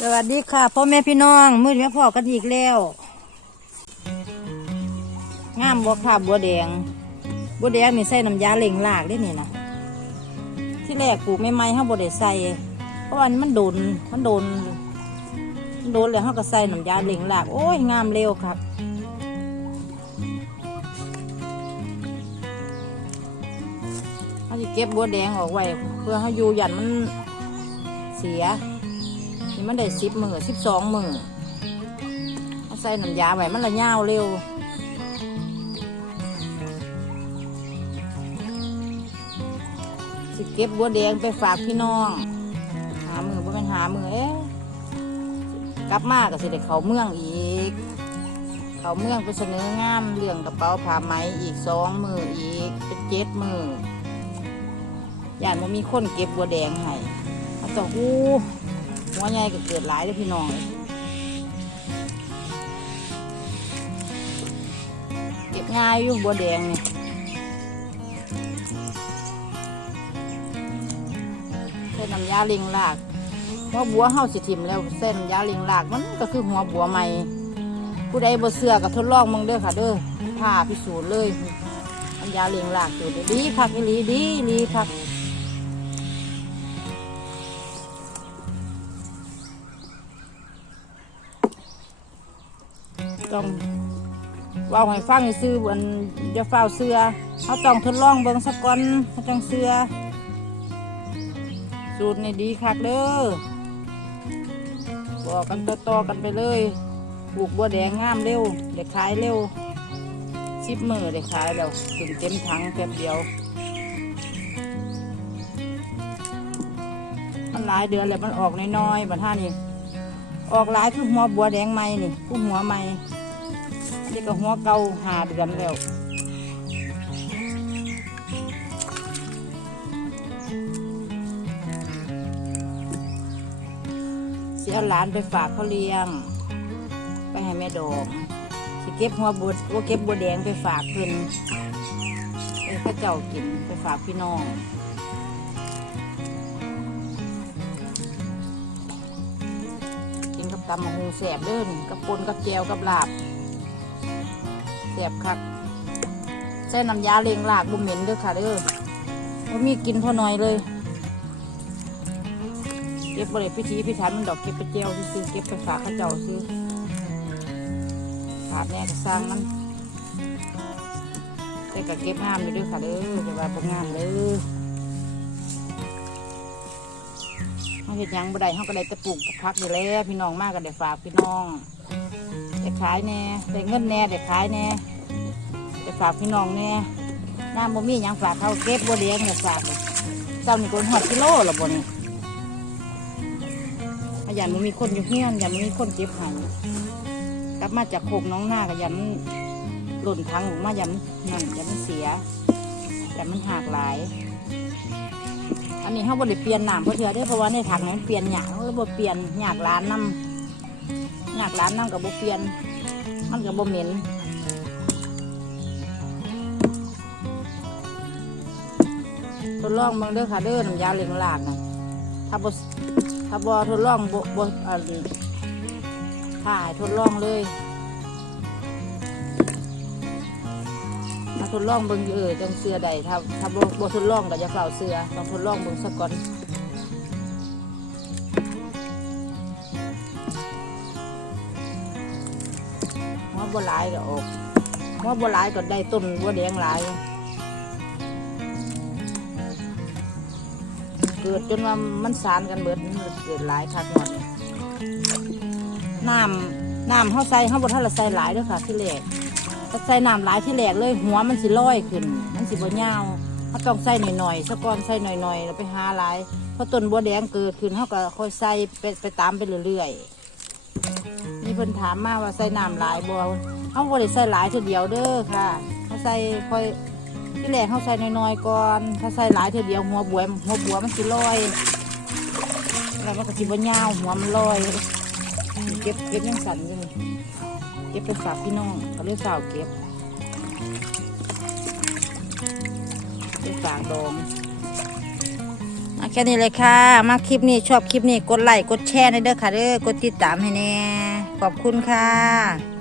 สวัสดีค่ะพ่อแม่พี่น้อง มือนี้พ่อกันอีกแล้วงามบัวขาบัวแดงบัวแดงนี่ใส่น้ำยาเล่งลากได้นี่นะที่แรกปลูกไม่ไม้ๆเขาบัได้ใส่เพราะว่ามันโดนมันโดนมันโดนเลยเขาก็ใส่น้ำยาเล่งลากโอ้ยงามเร็วครับเขาจะเก็บบัวแดงออกไว้เพื่อให้อยู่ยันมันเสีย นี่มันได้สิบมือสิบสองมือเอาใส่น้ำยาไว้มันละยาวเร็วสิเก็บบัวแดงไปฝากพี่น้อง หามือบ่เป็นหามือเอ๊ะกลับมาก็สิได้เขาเมืองอีก เขาเมืองไปเสนองามเรื่องกระเป๋าผ้าไหมอีกสองมืออีกเป็นเจ็ดมือย่านมันมีคนเก็บบัวแดงให้เขาจะอู้ หัวใหญ่ก็เกิดหลายเลยพี่น้องเลยเก็บง่ายอยู่บัวแดงเนี่ยใส่น้ำยาลิงลากหัวบัวเฮาสิทิมแล้วใส่น้ำยาลิงลากมันก็คือหัวบัวใหม่ผู้ใดบ่เสือก็ทดลองมึงเด้อค่ะเด้อผ่าพิสูจน์เลยน้ำยาลิงลากอยู่ดีพักอีหลีดีดีพัก ต้องเว่าให้ฟังให้ซื้อบนอย่าเฝ้าวเสือเขาต้องทดลองเบิ่งสักก่อนเขาจังเสือสูตรนี่ดีคักเด้อบอกกันต่อๆกันไปเลยปลูกบัวแดงงามเร็วเด็กขายเร็วสิบมือเด็กขายแล้วถึงเต็มถังแป๊บเดียว มันหลายเดือนแล้วมันออกน้อยๆบัดท่านี่ ออกหลายคือหัวบัวแดงใหม่นี่คือหัวใหม่นี่ก็หัวเก่าหาเดือนแล้วเสียหลานไปฝากเขาเลี้ยง ไปให้แม่ดอกสิเก็บหัวบัวว่าเก็บบัวแดงไปฝากเพิ่อนไปข้าเจ้ากินไปฝากพี่น้อง ตำมะฮูแสบเด้อนี่กับปนกับแจวกับลาบแสบคักใส่น้ำยาเลียงลากบุเหม็นเด้อค่ะเด้อว่ามีกินเท่าน้อยเลย เก็บบริพิธีพิถันมันดอกเก็บไปแจวซื้อเก็บไปฝากข้าเจ้าซื้อขาดแน่ก็สร้างมันแต่ก็เก็บงามอยู่เด้วยค่ะเด้อจะว่าบ่งามเลย เขาเห็ดหยังบ่ได้เขาก็ได้แตะปลูกกับพักอยู่แล้วพี่น้องมากก็ได้ฝากพี่น้องได้ขายแน่ได้เงินแน่ได้ขายแน่ได้ฝากพี่น้องแน่น้ำบ่มีหยังฝากเขาเก็บบ่เลี้ยงเนี่ยฝากเจ้านี่คนหอดกิโลหรอบ่นี่อยันมันมีคนอยู่เฮียนยันมันมีคนเก็บให้กลับมาจากโคกน้องหน้าก็ยันมันหล่นทางออกมายันมันนั่นยันมันเสียยันมันหักหลาย อันนี้เขาบริเปลี่ยนน้ำเพราะเถื่อได้เพราะว่าในถังนั้นเปลี่ยนหยาแล้วบ่เปลี่ยนหยากร้านน้ำหยากร้านน้ำกับบ่เปลี่ยน มันกับบ่เหม็นทดลองเบิ่งเด้อค่ะเด้อน้ำยาเลี้ยงลากนะถ้าบ่ถ้าบ่ทดลองบ่บ่อันถ่ายทดลองเลย ทดลองเบิ่งอยู่เออจังเสือใดถ้าถ้าบ่บ่ทดลองก็จะเฝ้าเสือต้องทดลองเบิ่งสักก่อนหัวบัวลายก็ออกหัวบัวลายก็ได้ต้นบัวแดงหลายเกิดจนว่ามันสารกันเบิดมันเกิดหลายคักหมดน้ำน้ำเขาใส่เขาบนท่าเราใส่หลายเด้วยค่ะที่แรก ถ้าใส่น้ำหลายที่แรกเลยหัวมันสิลอยขึ้น มันสิบ่ยาวเขาต้องใส่หน่อยๆสักก้อนใส่หน่อยๆแล้วไปหาหลายพอต้นบัวแดงเกิดขึ้นเขาก็ค่อยใส่ไปไปตามไปเรื่อยๆมีเพิ่นถามมาว่าใส่น้ำหลายบัวเขาบ่ได้ใส่หลายทีเดียวเด้อค่ะเขาใส่ค่อยที่แรกเขาใส่น้อยๆก่อนถ้าใส่หลายเท่าเดียวหัวบวยหัวบัวมันสิลอยแล้วมันก็สิบ่ยาวหัวมันลอยเก็บเก็บยังสั่นอยู่นี่ เก็บไปฝากพี่น้องก็เรียกสาวเก็บไปฝากดองอแค่นี้เลยค่ะ มาคลิปนี้ชอบคลิปนี้กดไลค์กดแชร์ในเด้อค่ะเด้อกดติดตามให้แน่ขอบคุณค่ะ